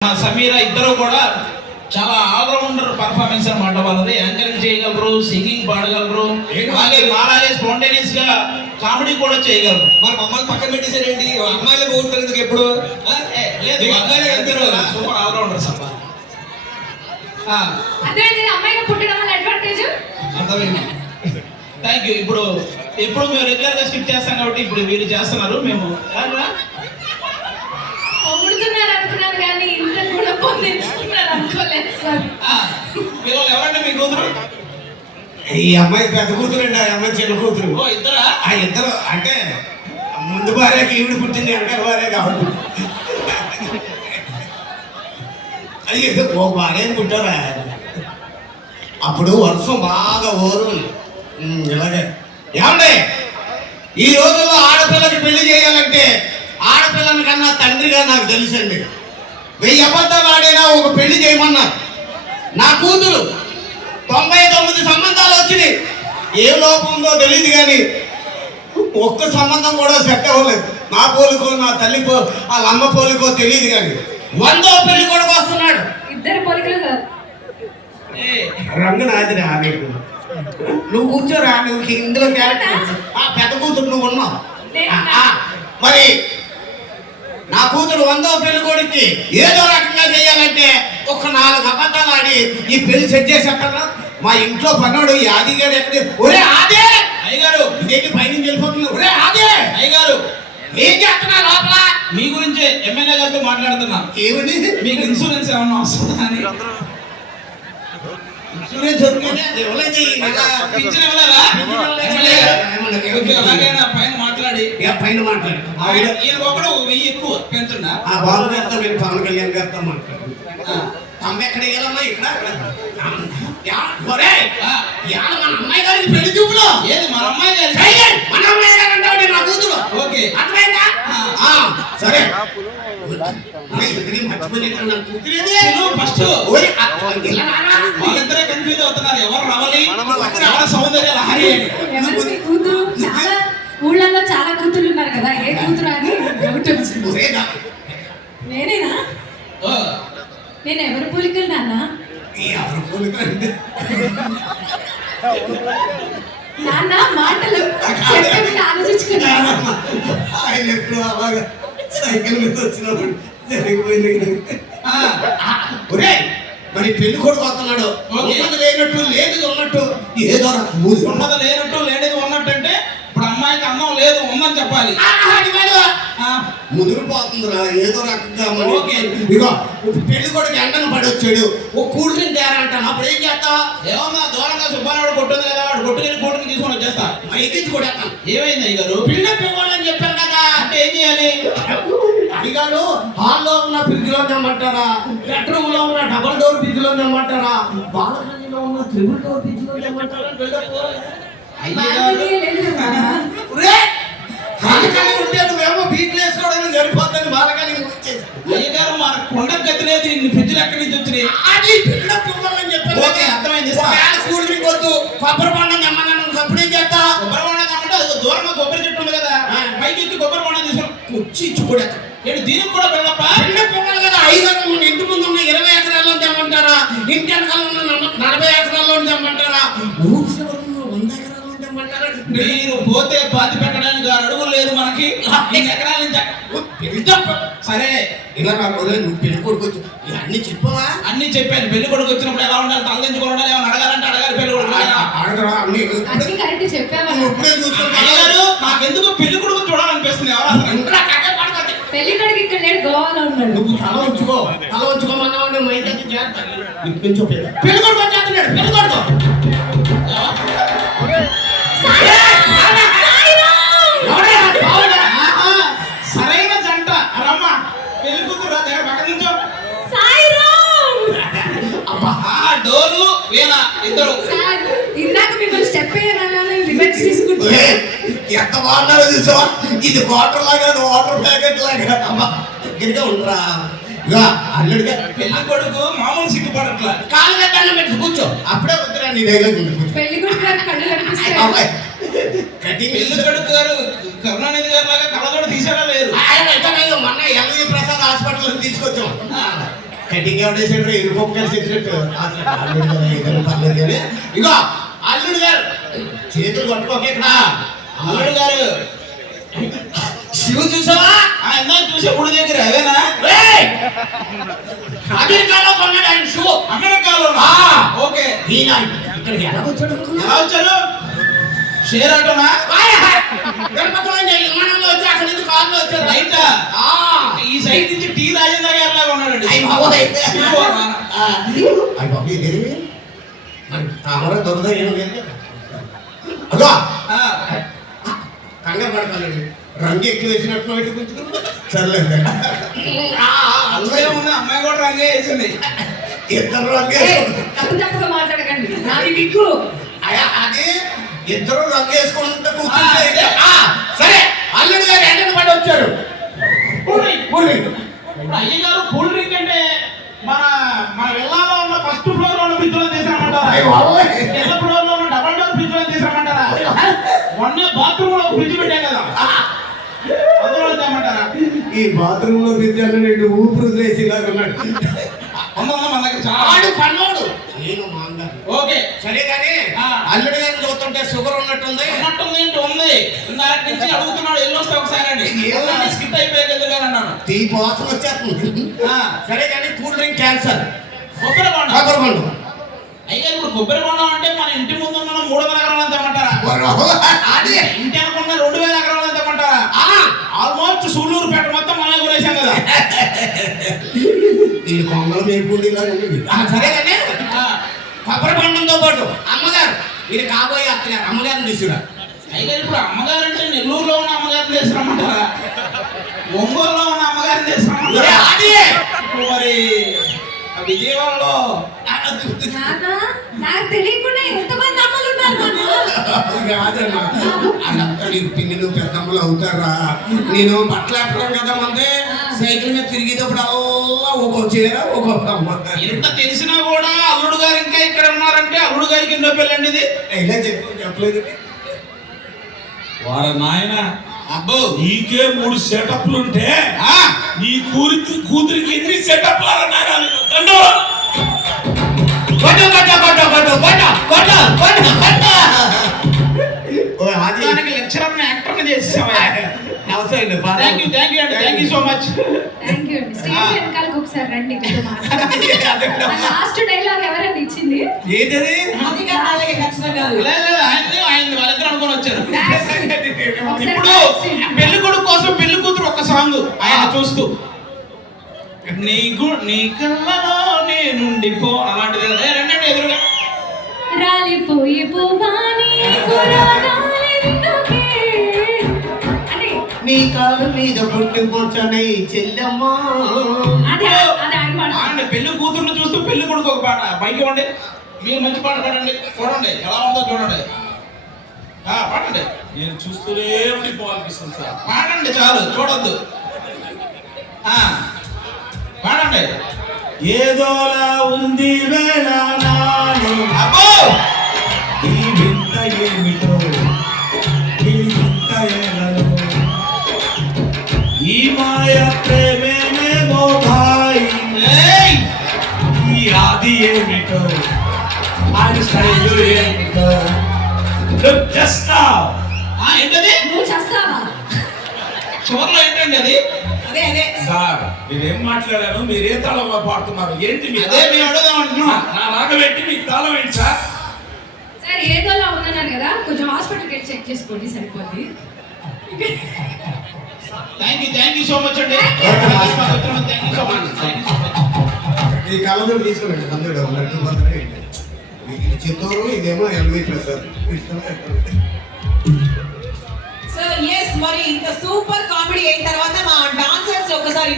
మా సమీర ఇద్దరు కూడా చాలా ఆల్రౌండర్ పర్ఫార్మెన్స్ అన్నమాట. వాళ్ళది యాంకరింగ్ చేయగలరు సింగింగ్ పాడగలరు. అలాగే మాలాగే స్పాంటేనియస్గా కామెడీ కూడా చేయగలరు. మరి మమ్మల్ని పక్కన పెట్టేసారేంటి అమ్మాయిలు పోతారు ఎందుకు ఎప్పుడు? లేదు అమ్మాయిలే కనిపించరు సూపర్ అర్థమైంది. థ్యాంక్ యూ ఇప్పుడు ఎప్పుడు మేము రెగ్యులర్గా స్కిప్ చేస్తాం కాబట్టి ఇప్పుడు వీళ్ళు చేస్తున్నారు. మేము రారా? పొగుడుతున్నారు అనుకున్నాను కానీ ఇంత కూడా పొందించుకున్నారు అనుకోలేదు సార్ ఆ, పిల్లలు ఎవరంటే మీ కూతురు? ఈ అమ్మాయి పెద్ద కూతురు అండి ఆ అమ్మాయి చిన్న కూతురు. ఓ ఇద్దరా? ఆ ఇద్దరు అంటే ముందు భార్యకి ఈవిడ పుట్టింది వెనకాల భార్య కాబట్టి. అయ్యో ఓ భార్య పుట్టారా అప్పుడు వర్షం బాగా ఓరు ఇలాగే. ఏమండే? ఈ రోజుల్లో ఆడపిల్లకి పెళ్ళి చేయాలంటే ఆడపిల్లని కన్నా తండ్రిగా నాకు తెలుసండి. వెయ్యి అబద్ధాలు ఆడినా? ఒక పెళ్ళి చేయమన్నారు నా కూతురు తొంభై తొమ్మిది సంబంధాలు వచ్చినాయి. ఏ లోపం ఉందో తెలియదు కానీ ఒక్క సంబంధం కూడా సెట్ అవ్వలేదు. నా పోలికో నా తల్లి పో వాళ్ళ అమ్మ పోలికో తెలియదు కానీ వందో పెళ్ళి కూడా వస్తున్నాడు. ఇద్దరు పోలికలు కాదు. ఏ, రంగనాథి రా నీకు. నువ్వు కూర్చోరా నువ్వు ఇందులో క్యారెక్టర్ ఆ పెద్ద కూతురు నువ్వు ఉన్నావు. మరి నా కూతురు వందో పెళ్ళి కొడుక్కి ఏదో రకంగా చేయాలంటే ఒక నాలుగు అబద్ధాలు ఆడి ఈ పెళ్ళి సెట్ చేసేస్తారా? మా ఇంట్లో పన్నోడు యాదిగాడు ఎక్కడ? ఒరే ఆదే! అయ్యగారు! ఇదేంటి పైనుంచి వెళ్ళిపోతుంది? ఒరే ఆదే! అయ్యగారు! ఏం చేస్తున్నా లోపల? మీ గురించే ఎమ్మెల్యే గారితో మాట్లాడుతున్నా. ఏమిటి మీకు ఇన్సూరెన్స్ ఏమన్నా వస్తుందా అని. ఇన్సూరెన్స్ పైన మాట్లాడి పైన మాట్లాడు ఈయన ఒకడు వెయ్యి ఎక్కువ పెంచున్నా ఆ బాబు గారితో మీరు పవన్ కళ్యాణ్ గారితో మాట్లాడు తమ్మ ఎక్కడ వేయాలమ్మా ఇక్కడ మన అమ్మాయి గారికి పెళ్ళి చూపులు ఏది మన అమ్మాయి గారి సైలెంట్. మన అమ్మాయి గారు అంటావు నా కూతురు ఓకే అర్థమైందా సరే ఫస్ట్ అవుతున్నారు ఎవరు రావాలి? సౌందర్య లహరి చాలా ఊళ్ళల్లో చాలా కూతురు ఉన్నారు కదా. ఏ కూతురు అని డౌట్ వచ్చింది. నేనేనా? ఓ, నేను ఎవరి పోలికలు నాన్న? ఈ ఎవరు పోలికండి? నాన్న మాటలు. చెప్పి ఆలోచించుకున్నాను ఆయన ఎప్పుడు అలాగా సైకిల్ మీద వచ్చినప్పుడు జరిగిపోయింది. ఆ, ఆ, ఒరేయ్, మరి పెళ్ళి కొడుకు వస్తున్నాడు. ఉన్నది లేనట్టు లేదు ఉన్నట్టు ఏదో ఉన్నది లేనట్టు లేనిది ఉన్నట్టు అంటే ఇప్పుడు అమ్మాయికి అన్నం లేదు ఉందని చెప్పాలి. ముదిరిపోతుందిరా ఏదో రకంగా ఓకే. ఇగో పెళ్ళి కొడుకు ఎండను పడొచ్చాడు. ఓ కూల్ డ్రింక్ తేరంటాను అప్పుడు ఏం చేస్తావు? ఏమన్నా దూరంగా సుబ్బారావు కొట్టుంది కదా వాడు కొట్టుకెళ్ళి కోటుని తీసుకొని వచ్చేస్తా. మరి ఎక్కించి కూడా ఏమైంది అయ్యగారు పిల్ల పివ్వాలని చెప్పాను కదా. అంటే ఏం చేయాలి? అడిగారు హాల్లో ఉన్న ఫ్రిడ్జ్లో తెమ్మంటారా బెడ్రూమ్లో ఉన్న డబుల్ డోర్ ఫ్రిడ్జ్లో తెమ్మంటారా బాల్కనీలో ఉన్న త్రిబుల్ డోర్ ఫ్రిడ్జ్లో తెమ్మంటారా బిల్డప్ బాల్కనీ ఉంటే నువ్వేమో బీట్లు వేసుకోవడానికి సరిపోద్దని బాల్కనీ వచ్చేసి అయ్యగారు మన కొండ గతి లేదు ఇన్ని ఫ్రిడ్జ్లు ఎక్కడి నుంచి వచ్చినాయి? అది బిల్డప్ ఇవ్వాలని చెప్పాను ఓకే, అర్థమైంది. ఒకవేళ కూల్ డ్రింక్ వద్దు. కొబ్బరి ఇచ్చి కూడా ఏంటి దీనికి కూడా వెళ్ళప్ప? ఇవ్వాలి కదా ఐదారు మన ఇంటి ముందు ఉన్న ఇరవై ఎకరాల్లో తెమ్మంటారా? ఇంటి వెనకాల ఉన్న నలభై- నలభై ఎకరాల్లో తెమ్మంటారా? ఊరు వంద ఎకరాల్లో తెమ్మంటారా? మీరు పోతే పాతి పెట్టడానికి ఆరు అడుగులు లేదు మనకి. ఎకరాల సరే ఇలా నువ్వు పెళ్ళి కొడుకోవచ్చు ఇవన్నీ చెప్పవా? అన్ని చెప్పాను. పెళ్ళి కొడుకు వచ్చినప్పుడు ఎలా ఉండాలి? తలదించుకొని ఉండాలి ఏమైనా అడగాలంటే అడగాలి పెళ్ళి కొడుకు. అడగరా అన్ని అన్ని కరెక్ట్ చెప్పావా? నాకెందుకు పెళ్ళి కొడుకు చూడాలనిపిస్తుంది? ఎవరు అసలు? ఇంట్రా కట్టే పడుతుంది పెళ్ళి కొడుకు ఇక్కడ లేడు గోవాలో ఉన్నాడు. నువ్వు తల ఉంచుకో తల ఉంచుకోమన్నావు మైకి చేస్తాను ఇంకొంచెం పెళ్ళి పెళ్ళి కొడుకు వచ్చేస్తున్నాడు పెళ్ళి కొడుకు. ఎవడే ఆ సావుడా? ఆహా, సరైన జంట. రమ్మ పెళ్ళి కూతురు దగ్గర పక్క నుంచో. అబ్బా ఆ డోలు వీణ ఇద్దరు. సార్ ఇందాక మిమ్మల్ని స్టెప్ వేయాలని రివర్స్ ఒరేయ్, ఎంత బాగున్నారో చూసావా? ఇది వాటర్ లాగా వాటర్ ప్యాకెట్ లాగా. అమ్మా దగ్గరగా ఉండరా. ఇక అల్లుడిగా. పెళ్ళి కొడుకు మామూలు సిగ్గుపడట్లా. కాలు గడ్డాన్ని పెట్టి కూర్చో. అప్పుడే వద్దురా నీ దగ్గర ఉంది కూర్చో. పెళ్ళి కొడుకు గారు కళ్ళు కనిపిస్తాయి. అబ్బాయి, కటింగ్ పెళ్ళి కొడుకు గారు కరుణానిధి గారు లాగా కళ్ళజోడు తీసారా లేరు. ఆయన అయితే మొన్న ఎల్వి ప్రసాద్ హాస్పిటల్ తీసుకొచ్చాం. ఆ, కటింగ్ ఎవరు చేసాడు ఇరుపప్పు కలిసి వచ్చినట్టు అసలు అల్లుడు గారు ఏదైనా పర్లేదు కానీ. ఇగో అల్లుడు గారు. చేతులు కొట్టుకోక ఇక్కడ. అల్లుడు గారు శివు చూసావా? ఆయన చూసే గుడి దగ్గర అవేనా అమెరికాలో కొన్నాడు ఆయన శివు. అమెరికాలో ఓకే. ఇక్కడికి ఎలా వచ్చాడు? ఎలా వచ్చాడు? షేర్ ఆటోనా కంగారు పడతానండి రంగు ఎక్కువ వేసినట్టు పెట్టి గుంజుకున్నా సర్లేదు అందులో ఉంది అమ్మాయి కూడా రంగే వేసింది. ఇద్దరు రంగు తప్పుగా మాట్లాడకండి. నాది అయ్యా, అది ఇద్దరు రంగు వేసుకుంటూ ఆ, కూర్చుంటే సరే. అల్లుడు గారు ఎండను పడి వచ్చారు. డ్రింక్. Cool drink. అంటే మన మన విల్లాలో ఉన్న ఫస్ట్ ఫ్లోర్లో ఉన్న ఫ్రిడ్జ్లో తీసామంటారా బాత్రూమ్లో ఫ్రిడ్జ్ పెట్టాం కదా. ఈ బాత్రూమ్లో విద్యార్థి రెండు ఊపిరి వదిలేసేలాగా ఉన్నాడు. ఆడు పన్నోడు. నేను ఓకే. సరే కానీ ఆ. అల్లుడు గారిని చూస్తుంటే షుగర్ ఉన్నట్టుంది. ఉన్నట్టుంది ఏంటి ఉంది. ఇందాక నుంచి అడుగుతున్నాడు ఎల్లొస్తే ఒకసారి అండి? స్కిప్ అయిపోయి ఎదురుగానే అన్నాను. టీ వాసన వచ్చేస్తుంది. ఆ, సరే కానీ కూల్ డ్రింక్ క్యాన్సర్. కొబ్బరి బొండం. కాకరపండు అయ్యా ఇప్పుడు కొబ్బరి బొండం అంటే మన ఇంటి ముందు ఉన్న మూడు వందల ఎకరాలు తెమ్మంటారా? అది. ఇంటి అనుకున్న రెండు వేల ఎకరాలు తెమ్మంటారా? ఆల్మోస్ట్ సూళ్ళూరు పేట మొత్తం మనమే కొనేసాం కదా. ఈ కొంగలు మేపుకుండి సరే కానీ కొబ్బరి పండుతో పాటు అమ్మగారు ఇది కాబోయే అత్తగారు అమ్మగారిని తీసుకురా అయ్యా ఇప్పుడు అమ్మగారు అంటే నెల్లూరులో ఉన్న అమ్మగారిని తీసుకురమ్మంటారా? ఒంగోలులో ఉన్న అమ్మగారిని తీసుకురమ్మంటారా? ఇప్పుడు మరి విజయవాడలో నాకు తెలియకుండా ఎంతమంది అమ్మలు ఉన్నారు నాన్న? కాదమ్మా అదంతా నీకు పిల్లలు పెద్దమ్మలు అవుతారా? నేను బట్టలు ఎక్కడం కదా మంది. సైకిల్ మీద తిరిగేటప్పుడు అల్లా ఒక్కో చీర ఒక్కో అమ్మ. ఇంత తెలిసినా కూడా అల్లుడు గారు ఇంకా ఇక్కడ ఉన్నారంటే అల్లుడు గారికి ఎన్నో పెళ్ళండి ఇది. ఇలా చెప్పు చెప్పలేదు వార నాయన అబ్బో. నీకే మూడు సెటప్లు ఉంటే ఆ, నీ కూరికి కూతురికి ఎన్ని సెటప్లు దండు కొట్టు కొట్టు కొట్టు కొట్టు కొట్టు కొట్టు కొట్టు కొట్టు. ఓ అది దానికి లెక్చరర్ యాక్టర్ చేసేసామయ్యా అవసరం లేదు థ్యాంక్ యూ థ్యాంక్ యూ అండి thank you so much thank you అండి. స్టేజ్ వెనకాలకు ఒకసారి రండి మీతో మాట్లాడాలి లాస్ట్ డైలాగ్ ఎవరండి ఇచ్చింది? ఏంటది? లేదు లేదు ఆయన్ని ఆయన వాళ్ళిద్దరు అనుకొని వచ్చారు. ఇప్పుడు పెళ్ళి కొడుకు కోసం పెళ్ళి కూతురు ఒక సాంగ్. ఆయన చూస్తూ నీకు నీ కళ్ళలో నేనుండిపో అలాంటిది ఏ, రండి అండి ఎదురుగా రాలిపోయి నీ కాలు మీద పుట్టిపోచనై చెల్లెమ్మా. అది అది ఆయన పాట. ఆగండి పెళ్ళి కూతుర్ని చూస్తూ పెళ్ళి కొడుకు ఒక పాట. మైక్ ఇవ్వండి. మీరు మంచి పాట పాడండి. చూడండి ఎలా ఉందో చూడండి. ఆ, పాడండి. నేను చూస్తూనే ఉండిపోవాలనిపిస్తుంది సార్. పాడండి చాలు చూడొద్దు. ఆ, పాడండి. ఏదోలా ఉంది వేళ అబ్బో! ఈ వింత ఏమిటో ఈ వింత ఈ మాయ ప్రేమేనేమో భాయి. ఏయ్! ఈ ఆది ఏమిటో అది స్టైల్ ఏమిటో. Look just now. ఆ, ఏంటది? నువ్వు చేస్తావా? చివర్లో ఏంటండి అదే? సార్ మీరేం మాట్లాడారు మీరే తాళంలో పాడుతున్నారు. ఏంటి మీ అదే మేము అడుగుదాం అంటున్నాం. నా రాగబెట్టి మీకు తాళం ఏంటి సార్? సార్ ఏదోలా ఉందన్నారు కదా కొంచెం హాస్పిటల్కి వెళ్ళి చెక్ చేసుకోండి సరిపోద్ది. Thank you thank you so much అండి. థ్యాంక్ యూ సో మచ్ ఈ కళ్ళజోడు తీసుకురండి అందరూ చిత్తూరు ఇదేమో ఎల్వి ప్రసాద్ సో ఎస్ మరి ఇంత సూపర్ కామెడీ అయిన తర్వాత మా சார்